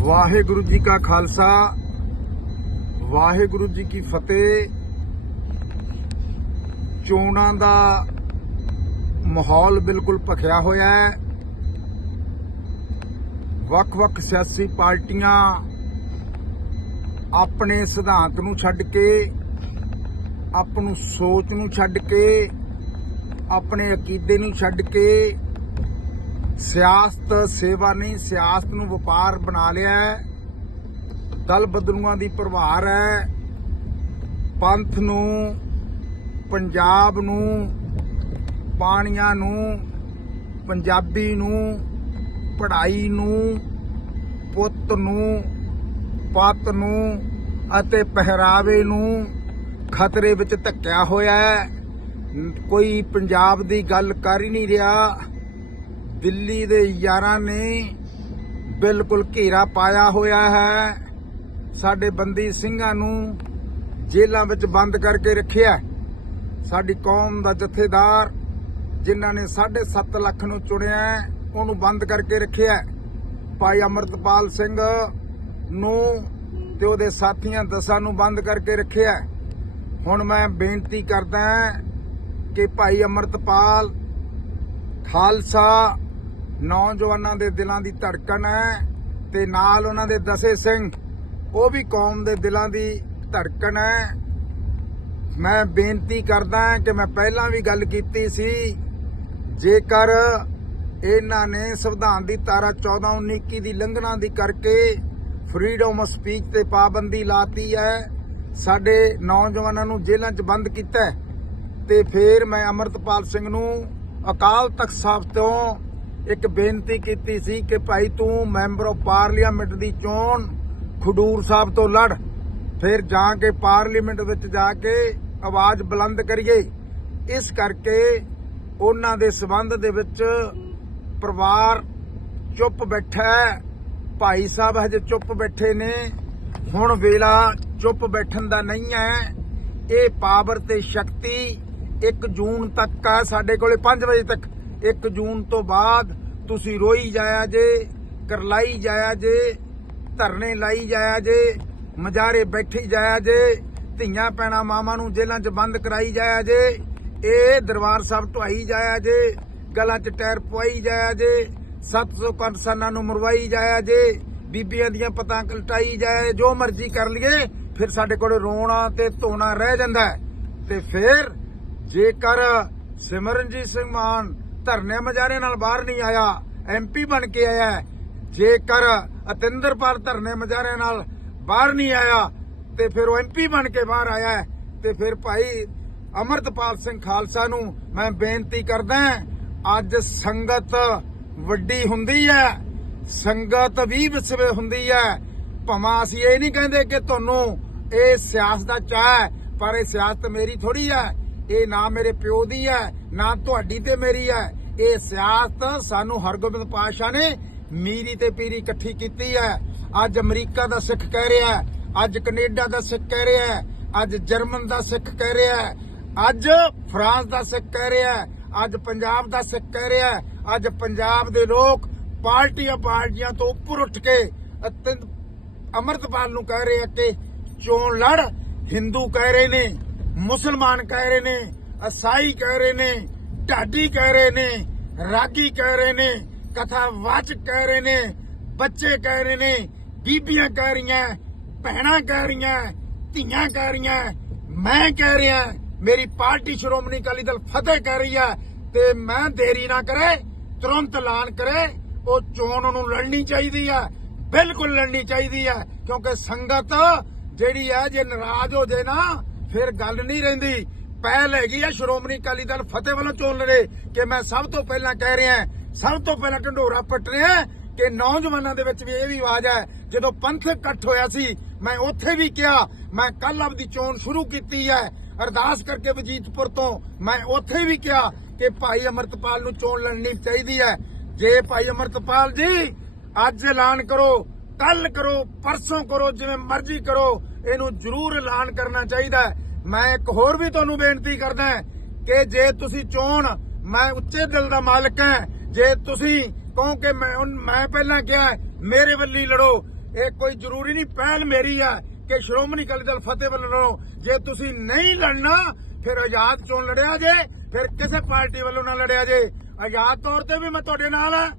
ਵਾਹਿਗੁਰੂ ਜੀ ਕਾ ਖਾਲਸਾ, ਵਾਹਿਗੁਰੂ ਜੀ ਕੀ ਫਤਿਹ। ਚੋਣਾਂ ਦਾ ਮਾਹੌਲ ਬਿਲਕੁਲ ਭਖਿਆ ਹੋਇਆ ਹੈ। ਵੱਖ-ਵੱਖ ਸਿਆਸੀ ਪਾਰਟੀਆਂ ਆਪਣੇ ਸਿਧਾਂਤ ਨੂੰ ਛੱਡ ਕੇ ਆਪ ਨੂੰ ਸੋਚ ਨੂੰ ਛੱਡ ਕੇ, ਆਪਣੇ ਅਕੀਦੇ ਨੂੰ ਛੱਡ ਕੇ ਸਿਆਸਤ ਸੇਵਾ ਨਹੀਂ, ਸਿਆਸਤ ਨੂੰ ਵਪਾਰ ਬਣਾ ਲਿਆ ਹੈ। ਦਲ ਬਦਲੂਆਂ ਦੀ ਪ੍ਰਭਾਰ ਹੈ। ਪੰਥ ਨੂੰ, ਪੰਜਾਬ ਨੂੰ, ਪਾਣੀਆਂ ਨੂੰ, ਪੰਜਾਬੀ ਨੂੰ, ਪੜ੍ਹਾਈ ਨੂੰ, ਪੁੱਤ ਨੂੰ, ਪਤ ਨੂੰ ਅਤੇ ਪਹਿਰਾਵੇ ਨੂੰ ਖਤਰੇ ਵਿੱਚ ਧੱਕਿਆ ਹੋਇਆ ਹੈ। ਕੋਈ ਪੰਜਾਬ ਦੀ ਗੱਲ ਕਰ ਹੀ ਨਹੀਂ ਰਿਹਾ। ਦਿੱਲੀ ਦੇ ਯਾਰਾਂ ਨੇ ਬਿਲਕੁਲ ਘੇਰਾ ਪਾਇਆ ਹੋਇਆ ਹੈ। ਸਾਡੇ ਬੰਦੀ ਸਿੰਘਾਂ ਨੂੰ ਜੇਲ੍ਹਾਂ ਵਿੱਚ ਬੰਦ ਕਰਕੇ ਰੱਖਿਆ ਸਾਡੀ ਕੌਮ ਦਾ ਜਥੇਦਾਰ ਜਿਨ੍ਹਾਂ ਨੇ 7.5 ਲੱਖ ਨੂੰ ਚੁਣਿਆ ਉਹਨੂੰ ਬੰਦ ਕਰਕੇ ਰੱਖਿਆ ਭਾਈ ਅਮਰਤਪਾਲ ਸਿੰਘ ਨੂੰ ਤੇ ਉਹਦੇ ਸਾਥੀਆਂ ਦਸਾਂ ਨੂੰ ਬੰਦ ਕਰਕੇ ਰੱਖਿਆ ਹੁਣ ਮੈਂ ਬੇਨਤੀ ਕਰਦਾ ਕਿ ਭਾਈ ਅਮਰਤਪਾਲ ਖਾਲਸਾ ਨੌਜਵਾਨਾਂ ਦੇ ਦਿਲਾਂ ਦੀ ਧੜਕਣ ਹੈ ਤੇ ਨਾਲ ਉਹਨਾਂ ਦੇ ਦਸੇ ਸਿੰਘ, ਉਹ ਵੀ ਕੌਮ ਦੇ ਦਿਲਾਂ ਦੀ ਧੜਕਣ ਹੈ। ਮੈਂ ਬੇਨਤੀ ਕਰਦਾ ਕਿ ਮੈਂ ਪਹਿਲਾਂ ਵੀ ਗੱਲ ਕੀਤੀ ਸੀ, ਜੇਕਰ ਇਹਨਾਂ ਨੇ ਸੰਵਿਧਾਨ ਦੀ ਧਾਰਾ 14 19 21 ਦੀ ਲੰਘਣਾ ਦੀ ਕਰਕੇ ਫਰੀडम ਆਫ ਸਪੀਚ ਤੇ ਪਾਬੰਦੀ ਲਾਤੀ ਹੈ, ਸਾਡੇ ਨੌਜਵਾਨਾਂ ਨੂੰ ਜੇਲ੍ਹਾਂ 'ਚ ਬੰਦ ਕੀਤਾ ਹੈ। ਤੇ ਫਿਰ ਮੈਂ ਅਮਰਤਪਾਲ ਸਿੰਘ ਨੂੰ ਅਕਾਲ ਤਖਤ ਸਾਹਿਬ ਤੋਂ ਇੱਕ ਬੇਨਤੀ ਕੀਤੀ ਸੀ ਕਿ ਭਾਈ ਤੂੰ ਮੈਂਬਰ ਆਫ ਪਾਰਲੀਮੈਂਟ ਦੀ ਚੋਣ ਖਡੂਰ ਸਾਹਿਬ ਤੋਂ ਲੜ। ਫਿਰ ਜਾ ਕੇ ਪਾਰਲੀਮੈਂਟ ਵਿੱਚ ਜਾ ਕੇ ਆਵਾਜ਼ ਬੁਲੰਦ ਕਰੀਏ। ਇਸ ਕਰਕੇ ਉਹਨਾਂ ਦੇ ਸਬੰਧ ਦੇ ਵਿੱਚ ਪਰਿਵਾਰ ਚੁੱਪ ਬੈਠਾ ਭਾਈ ਸਾਹਿਬ ਹਜੇ ਚੁੱਪ ਬੈਠੇ ਨੇ। ਹੁਣ ਵੇਲਾ ਚੁੱਪ ਬੈਠਣ ਦਾ ਨਹੀਂ ਹੈ। ਇਹ ਪਾਵਰ ਤੇ ਸ਼ਕਤੀ 1 ਜੂਨ ਤੱਕ ਆ ਸਾਡੇ ਕੋਲੇ 5 ਵਜੇ ਤੱਕ। 1 ਜੂਨ ਤੋਂ ਬਾਅਦ ਤੁਸੀਂ ਰੋਈ ਜਾਇਆ ਜੇ, ਕਰਲਾਈ ਜਾਇਆ ਜੇ, ਧਰਨੇ ਲਾਈ ਜਾਇਆ ਜੇ, ਮਜਾਰੇ ਬੈਠੀ ਜਾਇਆ ਜੇ, ਧੀਆਂ ਪੈਣਾ ਮਾਵਾਂ ਨੂੰ ਜੇਲ੍ਹਾਂ 'ਚ ਬੰਦ ਕਰਾਈ ਜਾਇਆ ਜੇ, ਇਹ ਦਰਬਾਰ ਸਾਹਿਬ ਢਵਾਈ ਜਾਇਆ ਜੇ, ਗਲਾਂ 'ਚ ਟਾਇਰ ਪਵਾਈ ਜਾਇਆ ਜੇ 700 ਕਿਸਾਨਾਂ ਨੂੰ ਮਰਵਾਈ ਜਾਇਆ ਜੇ, ਬੀਬੀਆਂ ਦੀਆਂ ਪਤਾਂ ਕਲਟਾਈ ਜਾਇਆ ਜੋ ਮਰਜ਼ੀ ਕਰ ਲਈਏ, ਫਿਰ ਸਾਡੇ ਕੋਲ ਰੋਣਾ ਤੇ ਧੋਣਾ ਰਹਿ ਜਾਂਦਾ ਤੇ ਫਿਰ ਜੇਕਰ ਸਿਮਰਨਜੀਤ ਸਿੰਘ ਮਾਨ ਧਰਨੇ ਮਜਾਰੇ ਨਾਲ ਬਾਹਰ ਨਹੀਂ ਆਇਆ ਐਮਪੀ ਬਣ ਕੇ ਆਇਆ ਜੇਕਰ ਅਤਿੰਦਰਪਾਲ ਧਰਨੇ ਮਜਾਰੇ ਨਾਲ ਬਾਹਰ ਨਹੀਂ ਆਇਆ, ਤੇ ਫਿਰ ਉਹ ਐਮਪੀ ਬਣ ਕੇ ਬਾਹਰ ਆਇਆ ਤੇ ਫਿਰ ਭਾਈ ਅਮਰਤਪਾਲ ਸਿੰਘ ਖਾਲਸਾ ਨੂੰ ਮੈਂ ਬੇਨਤੀ ਕਰਦਾ ਅੱਜ ਸੰਗਤ ਵੱਡੀ ਹੁੰਦੀ ਹੈ, ਸੰਗਤ ਵੀ ਵਿਸਵੇ ਹੁੰਦੀ ਹੈ। ਭਾਵੇਂ ਅਸੀਂ ਇਹ ਨਹੀਂ ਕਹਿੰਦੇ ਕਿ ਤੁਹਾਨੂੰ ਇਹ ਸਿਆਸਤ ਦਾ ਚਾਹ ਹੈ, ਪਰ ਇਹ ਸਿਆਸਤ ਮੇਰੀ ਥੋੜੀ ਹੈ। ਇਹ ਨਾ ਮੇਰੇ ਪਿਓ ਦੀ ਹੈ, ਨਾ ਤੁਹਾਡੀ ਤੇ ਮੇਰੀ ਹੈ। ਇਹ ਸਿਆਸਤ ਸਾਨੂੰ ਹਰਗੋਬਿੰਦ ਪਾਸ਼ਾ ਨੇ ਮੀਰੀ ਤੇ ਪੀਰੀ ਇਕੱਠੀ ਕੀਤੀ ਹੈ। ਅੱਜ ਅਮਰੀਕਾ ਦਾ ਸਿੱਖ ਕਹਿ ਰਿਹਾ ਅੱਜ ਕੈਨੇਡਾ ਦਾ ਸਿੱਖ ਕਹਿ ਰਿਹਾ ਅੱਜ ਜਰਮਨ ਦਾ ਸਿੱਖ ਕਹਿ ਰਿਹਾ ਹੈ, ਅੱਜ ਫਰਾਂਸ ਦਾ ਸਿੱਖ ਕਹਿ ਰਿਹਾ ਹੈ, ਅੱਜ ਪੰਜਾਬ ਦਾ ਸਿੱਖ ਕਹਿ ਰਿਹਾ ਅੱਜ ਪੰਜਾਬ ਦੇ ਲੋਕ ਪਾਰਟੀਆਂ ਪਾਰਟੀਆਂ ਤੋਂ ਉੱਪਰ ਉੱਠ ਕੇ ਅਤਿੰਤ ਅਮਰਤਪਾਲ ਨੂੰ ਕਹਿ ਰਹੇ ਕਿ ਚੋਣ ਲੜ, ਹਿੰਦੂ ਕਹਿ ਰਹੇ ਨੇ। ਮੁਸਲਮਾਨ ਕਹਿ ਰਹੇ ਨੇ, ਅਸਾਈ ਕਹਿ ਰਹੇ ਨੇ, ਢਾਡੀ ਕਹਿ ਰਹੇ ਨੇ, ਰਾਗੀ ਕਹਿ ਰਹੇ ਨੇ, ਕਥਾਵਾਚਕ ਕਹਿ ਰਹੇ ਨੇ, ਬੱਚੇ ਕਹਿ ਰਹੇ ਨੇ, ਬੀਬੀਆਂ ਕਹਿ ਰਹੀਆਂ, ਭੈਣਾਂ ਕਹਿ ਰਹੀਆਂ, ਧੀਆਂ ਕਹਿ ਰਹੀਆਂ, ਮੈਂ ਕਹਿ ਰਿਹਾ, ਮੇਰੀ ਪਾਰਟੀ ਸ਼੍ਰੋਮਣੀ ਅਕਾਲੀ ਦਲ ਫਤਿਹ ਕਹਿ ਰਹੀ ਹੈ ਤੇ ਮੈਂ ਦੇਰੀ ਨਾ ਕਰੇ, ਤੁਰੰਤ ਐਲਾਨ ਕਰੇ, ਉਹ ਚੋਣ ਨੂੰ ਲੜਨੀ ਚਾਹੀਦੀ ਹੈ ਬਿਲਕੁਲ ਲੜਨੀ ਚਾਹੀਦੀ ਹੈ ਕਿਉਂਕਿ ਸੰਗਤ ਜਿਹੜੀ ਹੈ ਜੇ ਨਾਰਾਜ਼ ਹੋ ਜੇ ਨਾ ਫਿਰ ਗੱਲ ਨਹੀਂ ਰਹਿੰਦੀ। ਪਹਿਲ ਹੈਗੀ ਹੈ ਸ਼੍ਰੋਮਣੀ ਅਕਾਲੀ ਦਲ ਫਤਿਹ ਵੱਲੋਂ ਚੋਣ ਲੜੇ ਕਿ ਮੈਂ ਸਭ ਤੋਂ ਪਹਿਲਾਂ ਕਹਿ ਰਿਹਾ ਸਭ ਤੋਂ ਪਹਿਲਾਂ ਢੰਡੋਰਾ ਪੱਟ ਰਿਹਾ ਕਿ ਨੌਜਵਾਨਾਂ ਦੇ ਵਿੱਚ ਵੀ ਇਹ ਵੀ ਆਵਾਜ਼ ਹੈ, ਜਦੋਂ ਪੰਥਕ ਇਕੱਠ ਹੋਇਆ ਸੀ, ਮੈਂ ਉੱਥੇ ਵੀ ਕਿਹਾ, ਮੈਂ ਕੱਲ ਆਪਦੀ ਚੋਣ ਸ਼ੁਰੂ ਕੀਤੀ ਹੈ, ਅਰਦਾਸ ਕਰਕੇ ਵਜੀਤਪੁਰ ਤੋਂ, ਮੈਂ ਉੱਥੇ ਵੀ ਕਿਹਾ ਕਿ ਭਾਈ ਅਮਰਤਪਾਲ ਨੂੰ ਚੋਣ ਲੜਨੀ ਚਾਹੀਦੀ ਹੈ। ਜੇ ਭਾਈ ਅਮਰਤਪਾਲ ਜੀ, ਅੱਜ ਐਲਾਨ ਕਰੋ ਕੱਲ ਕਰੋ, ਪਰਸੋਂ ਕਰੋ, ਜਿਵੇਂ ਮਰਜ਼ੀ ਕਰੋ, ਇਹਨੂੰ ਜ਼ਰੂਰ ਐਲਾਨ ਕਰਨਾ ਚਾਹੀਦਾ ਮੈਂ ਇੱਕ ਹੋਰ ਵੀ ਤੁਹਾਨੂੰ ਬੇਨਤੀ ਕਰਦਾ ਕਿ ਜੇ ਤੁਸੀਂ ਚੋਣ, ਮੈਂ ਉੱਚੇ ਦਿਲ ਦਾ ਮਾਲਕ ਹਾਂ। ਜੇ ਤੁਸੀਂ ਕਹੋ ਕਿ ਮੈਂ ਹੁਣ- ਮੈਂ ਪਹਿਲਾਂ ਕਿਹਾ ਮੇਰੇ ਵੱਲੀ ਲੜੋ। ਇਹ ਕੋਈ ਜ਼ਰੂਰੀ ਨਹੀਂ, ਪਹਿਲ ਮੇਰੀ ਹੈ ਕਿ ਸ਼੍ਰੋਮਣੀ ਅਕਾਲੀ ਦਲ ਫਤਿਹ ਵੱਲੋਂ ਲੜੋ। ਜੇ ਤੁਸੀਂ ਨਹੀਂ ਲੜਨਾ, ਫਿਰ ਆਜ਼ਾਦ ਚੋਣ ਲੜਿਆ ਜੇ, ਫਿਰ ਕਿਸੇ ਪਾਰਟੀ ਵੱਲੋਂ ਨਾ ਲੜਿਆ ਜੇ। ਆਜ਼ਾਦ ਤੌਰ ਤੇ ਵੀ ਮੈਂ ਤੁਹਾਡੇ ਨਾਲ ਹਾਂ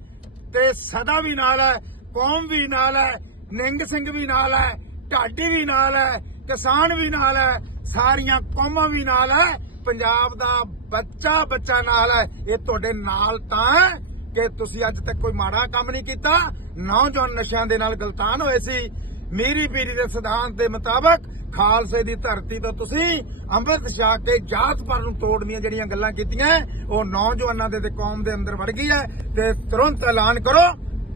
ਤੇ ਸਦਾ ਵੀ ਨਾਲ ਹੈ। ਕੌਮ ਵੀ ਨਾਲ ਹੈ, ਨਿੰਗ ਸਿੰਘ ਵੀ ਨਾਲ ਹੈ, ਢਾਡੀ ਵੀ ਨਾਲ ਹੈ, ਕਿਸਾਨ ਵੀ ਨਾਲ ਹੈ, ਸਾਰੀਆਂ ਕੌਮਾਂ ਵੀ ਨਾਲ ਹੈ, ਪੰਜਾਬ ਦਾ ਬੱਚਾ ਬੱਚਾ ਨਾਲ ਹੈ। ਇਹ ਤੁਹਾਡੇ ਨਾਲ ਤਾਂ ਹੈ ਕਿ ਤੁਸੀਂ ਅੱਜ ਤੱਕ ਕੋਈ ਮਾੜਾ ਕੰਮ ਨਹੀਂ ਕੀਤਾ। ਨੌਜਵਾਨ ਨਸ਼ਿਆਂ ਦੇ ਨਾਲ ਗਲਤਾਨ ਹੋਏ ਸੀ। ਮੇਰੀ ਪੀਰੀ ਦੇ ਸਿਧਾਂਤ ਦੇ ਮੁਤਾਬਕ ਖਾਲਸੇ ਦੀ ਧਰਤੀ ਤੋਂ ਤੁਸੀਂ ਅੰਮ੍ਰਿਤ ਛਾ ਕੇ ਜਾਤ ਪਰ ਨੂੰ ਤੋੜਨੀਆਂ ਜਿਹੜੀਆਂ ਗੱਲਾਂ ਕੀਤੀਆਂ, ਉਹ ਨੌਜਵਾਨਾਂ ਦੇ ਤੇ ਕੌਮ ਦੇ ਅੰਦਰ ਵੜ ਗਈ ਹੈ ਤੇ ਤੁਰੰਤ ਐਲਾਨ ਕਰੋ।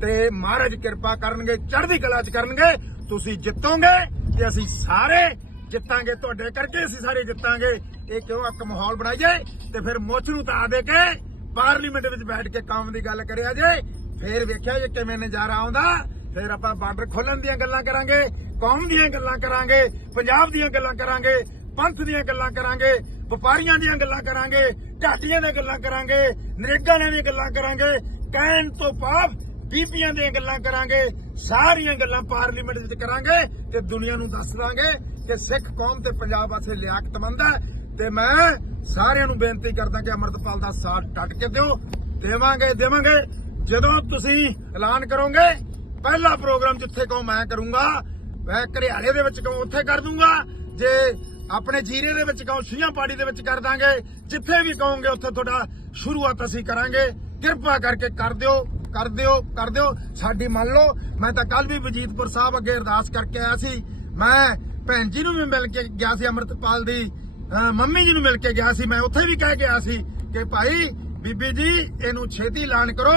ਤੇ ਮਹਾਰਾਜ ਕਿਰਪਾ ਕਰਨਗੇ, ਚੜ੍ਹਦੀ ਕਲਾ ਚ ਕਰਨਗੇ, ਤੁਸੀਂ ਜਿੱਤੋਗੇ ਤੇ ਅਸੀਂ ਸਾਰੇ ਜਿੱਤਾਂਗੇ, ਤੁਹਾਡੇ ਕਰਕੇ ਅਸੀਂ ਸਾਰੇ ਜਿੱਤਾਂਗੇ। ਇਹ ਕਿਉਂ ਇੱਕ ਮਾਹੌਲ ਬਣਾਈਏ ਤੇ ਫਿਰ ਮੁੱਛ ਨੂੰ ਤਾ ਦੇ ਕੇ ਪਾਰਲੀਮੈਂਟ ਵਿੱਚ ਬੈਠ ਕੇ ਕੰਮ ਦੀ ਗੱਲ ਕਰਿਆ ਜੇ, ਫਿਰ ਵੇਖਿਆ ਜੇ ਕਿਵੇਂ ਨਜ਼ਾਰਾ ਆਉਂਦਾ, ਫਿਰ ਆਪਾਂ ਬਾਰਡਰ ਖੋਲਣ ਦੀਆਂ ਗੱਲਾਂ ਕਰਾਂਗੇ, ਕੌਮ ਦੀਆਂ ਗੱਲਾਂ ਕਰਾਂਗੇ, ਪੰਜਾਬ ਦੀਆਂ ਗੱਲਾਂ ਕਰਾਂਗੇ, ਪੰਥ ਦੀਆਂ ਗੱਲਾਂ ਕਰਾਂਗੇ, ਵਪਾਰੀਆਂ ਦੀਆਂ ਗੱਲਾਂ ਕਰਾਂਗੇ, ਘਾਟੀਆਂ ਦੀਆਂ ਗੱਲਾਂ ਕਰਾਂਗੇ, ਨਰੇਗਾ ਦੀਆਂ ਗੱਲਾਂ ਕਰਾਂਗੇ, ਕਹਿਣ ਤੋਂ ਪਾਪ ਬੀਬੀਆਂ ਦੀਆਂ ਗੱਲਾਂ ਕਰਾਂਗੇ, ਸਾਰੀਆਂ ਗੱਲਾਂ ਪਾਰਲੀਮੈਂਟ ਵਿੱਚ ਕਰਾਂਗੇ ਤੇ ਦੁਨੀਆ ਨੂੰ ਦੱਸ ਦਾਂਗੇ ਕਿ ਸਿੱਖ ਕੌਮ ਤੇ ਪੰਜਾਬ ਵਾਸਤੇ ਲਿਆਕਤਮੰਦ ਹੈ। ਤੇ ਮੈਂ ਸਾਰਿਆਂ ਨੂੰ ਬੇਨਤੀ ਕਰਦਾ ਕਿ ਅਮਰਤਪਾਲ ਦਾ ਸਾਥ ਟੱਟ ਕੇ ਦਿਓ। ਦੇਵਾਂਗੇ ਦੇਵਾਂਗੇ। ਜਦੋਂ ਤੁਸੀਂ ਐਲਾਨ ਕਰੋਗੇ, ਪਹਿਲਾ ਪ੍ਰੋਗਰਾਮ ਜਿੱਥੇ ਕਹੋ ਮੈਂ ਕਰੂੰਗਾ, ਮੈਂ ਘਰਿਆਲੇ ਦੇ ਵਿੱਚ ਕਹੋ, ਉੱਥੇ ਕਰ ਦੂੰਗਾ। ਜੇ ਆਪਣੇ ਜੀਰੇ ਦੇ ਵਿੱਚ ਕਹੋ, ਸੀਆਂ ਪਾੜੀ ਦੇ ਵਿੱਚ ਕਰ ਦਾਂਗੇ। ਜਿੱਥੇ ਵੀ ਕਹੋਗੇ, ਉੱਥੇ ਤੁਹਾਡਾ ਸ਼ੁਰੂਆਤ ਅਸੀਂ ਕਰਾਂਗੇ। ਕਿਰਪਾ ਕਰਕੇ ਕਰ ਦਿਓ। ਕਰ ਦਿਓ ਕਰ ਦਿਓ। ਸਾਡੀ ਮੰਨ ਲਓ, ਮੈਂ ਤਾਂ ਕੱਲ ਵੀ ਵਜੀਦਪੁਰ ਸਾਹਿਬ ਅੱਗੇ ਅਰਦਾਸ ਕਰਕੇ ਆਇਆ ਸੀ। ਮੈਂ ਭੈਣ ਜੀ ਨੂੰ ਵੀ ਮਿਲ ਕੇ ਗਿਆ ਸੀ ਅਮਰਤਪਾਲ ਦੀ ਮੰਮੀ ਜੀ ਨੂੰ ਮਿਲ ਕੇ ਗਿਆ ਸੀ। ਮੈਂ ਉੱਥੇ ਵੀ ਕਹਿ ਗਿਆ ਸੀ ਕਿ ਭਾਈ ਬੀਬੀ ਜੀ, ਇਹਨੂੰ ਛੇਤੀ ਐਲਾਨ ਕਰੋ।